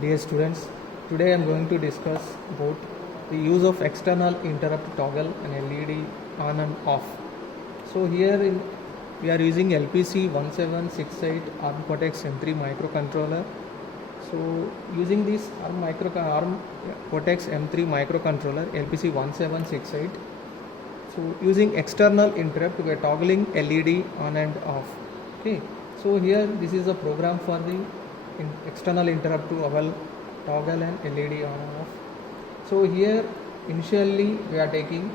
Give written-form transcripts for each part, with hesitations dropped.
Dear students, today I am going to discuss about the use of external interrupt toggle and LED on and off. So we are using LPC 1768 ARM Cortex M3 microcontroller. So using this ARM Cortex M3 microcontroller LPC 1768. So using external interrupt we are toggling LED on and off. Okay. So here this is a program for the external interrupt to toggle and LED on and off. So here initially we are taking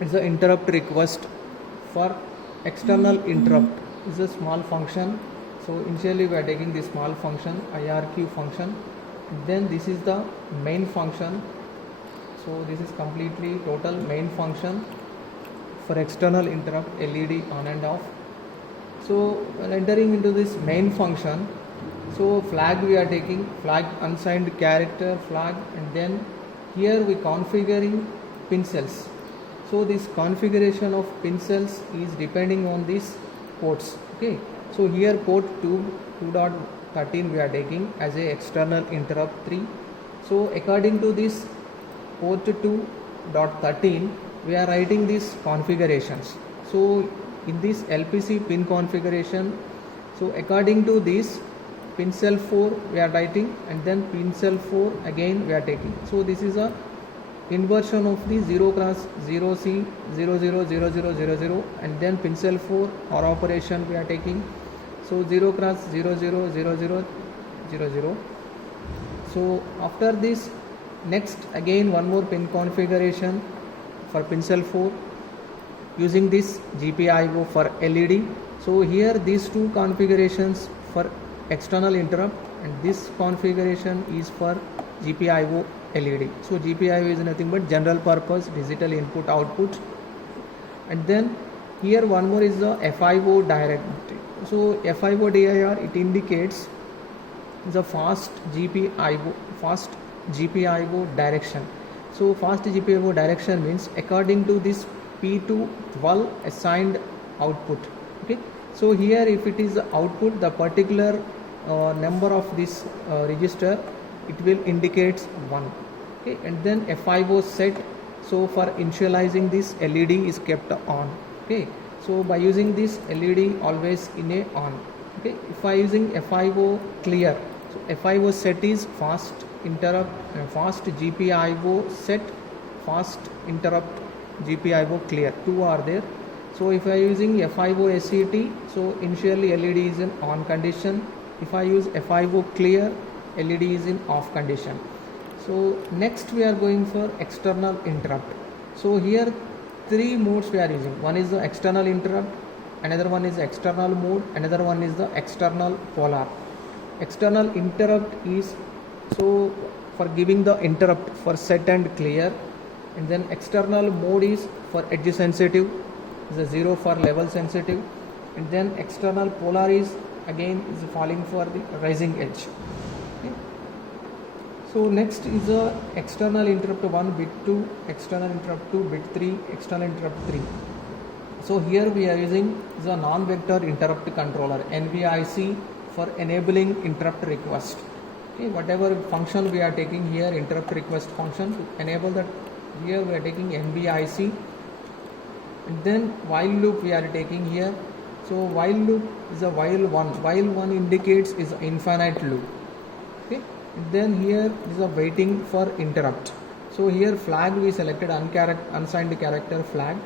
it's the interrupt request for external interrupt is a small function. So initially we are taking this small function IRQ function, and then this is the main function. So this is completely total main function for external interrupt LED on and off. So while entering into this main function, so flag we are taking flag unsigned character flag, and then here we configuring pin cells. So this configuration of pin cells is depending on these ports. Okay. So here port 2.13 we are taking as a external interrupt 3. So according to this port 2.13 we are writing these configurations. So in this LPC pin configuration, so according to this pin cell 4 we are writing, and then pin cell 4 again we are taking. So this is a inversion of the 0 cross 0C 000000, and then pin cell 4 or operation we are taking. So 0 cross 000000. So after this, next again one more pin configuration for pin cell 4 using this GPIO for LED. So here these two configurations for external interrupt, and this configuration is for GPIO LED. So GPIO is nothing but general purpose digital input output, and then here one more is the FIO directive. So FIO DIR, it indicates the fast GPIO direction. So fast GPIO direction means according to this P212 assigned output. Okay. So here if it is the output, the particular number of this register, it will indicate 1. Okay. And then FIO set, so for initializing this LED is kept on. Okay. So by using this LED always in a on. Okay. If I using FIO clear, so FIO set is fast interrupt, fast GPIO set, fast interrupt GPIO clear, two are there. So if I using FIO SET, so initially LED is in on condition. If I use FIO clear, LED is in off condition. So next we are going for external interrupt. So here three modes we are using. One is the external interrupt, another one is external mode, another one is the external polar. External interrupt is so for giving the interrupt for set and clear, and then external mode is for edge sensitive, is a 0 for level sensitive, and then external polar is again is falling for the rising edge. Okay. So next is a external interrupt 1 bit 2, external interrupt 2 bit 3, external interrupt 3. So here we are using the non-vector interrupt controller NVIC for enabling interrupt request. Okay, whatever function we are taking here, interrupt request function, to enable that, here we are taking NVIC, and then while loop we are taking here. So while loop is a while 1 indicates is infinite loop. Okay, and then here is a waiting for interrupt. So here flag we selected unsigned character flag.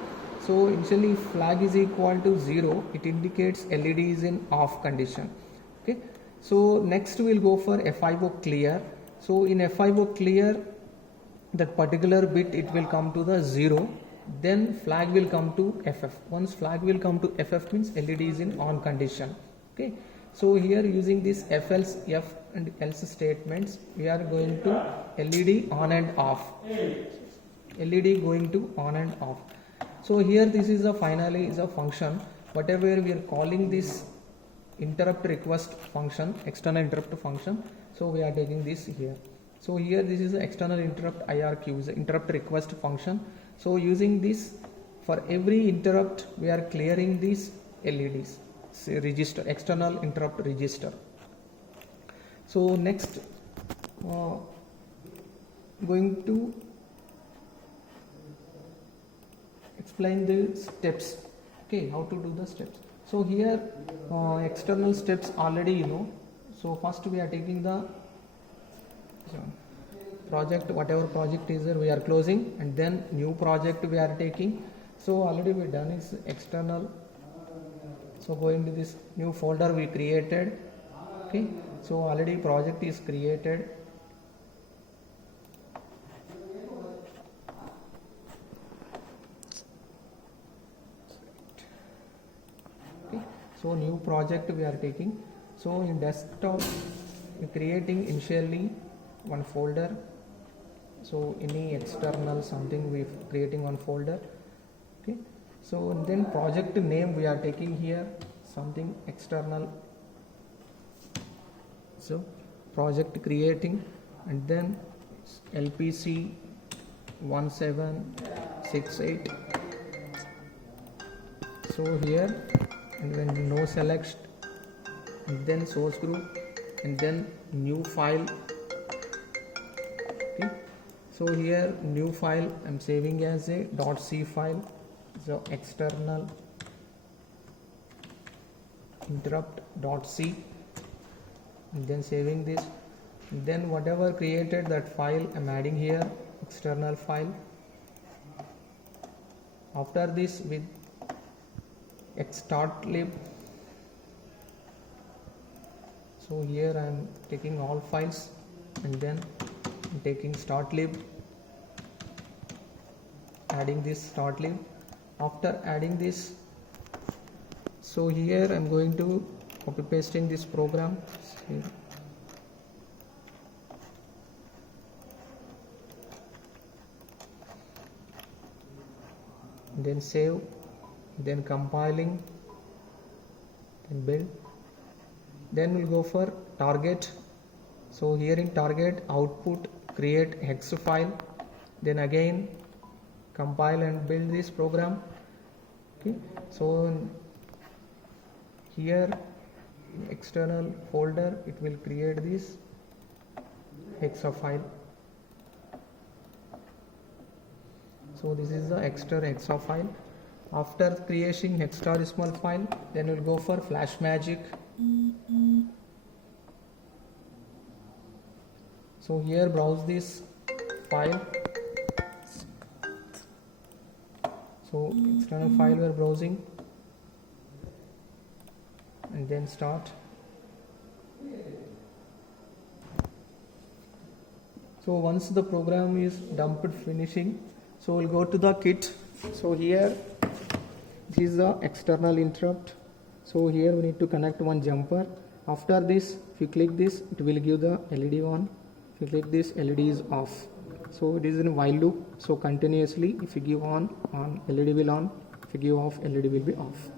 So initially flag is equal to 0, it indicates LED is in off condition. Okay. So next we will go for FIO clear. So in FIO clear, that particular bit it will come to the 0, then flag will come to FF. Once flag will come to FF means LED is in on condition. Okay. So here using this F else F and else statements, we are going to LED on and off. LED going to on and off. So here this is a finally is a function, whatever we are calling this interrupt request function, external interrupt function. So we are taking this here. So here this is the external interrupt IRQ, is the interrupt request function. So using this, for every interrupt we are clearing these LEDs, say register, external interrupt register. So next going to explain the steps. Okay, how to do the steps. So here external steps already you know. So first we are taking the project, whatever project is there we are closing, and then new project we are taking. So already we done is external. So going to this new folder we created. Okay, so already project is created. Okay, so new project we are taking. So in desktop we creating initially one folder. So any external something we creating one folder. Okay, so and then project name we are taking here something external. So project creating, and then LPC 1768. So here, and when no select, and then source group, and then new file. Okay, so here new file I'm saving as a .c file. So external interrupt.c, and then saving this, and then whatever created that file I'm adding here, external file. After this with xstartlib, so here I'm taking all files, and then I'm taking startlib, adding this startlib. After adding this, so here I'm going to copy pasting this program here. Then save, then compiling, then build. Then we'll go for target. So here in target output create hex file, then again compile and build this program. Okay, so here external folder it will create this hexa file. So this is the extra hexa file. After creating hexadecimal file, then we'll go for FlashMagick. So here browse this file. So external file we are browsing, and then start. So once the program is dumped finishing, so we'll go to the kit. So here this is the external interrupt. So here we need to connect one jumper. After this, if you click this, it will give the LED on. If you click this, LED is off. So it is in while loop. So continuously if you give on LED will on, if you give off, LED will be off.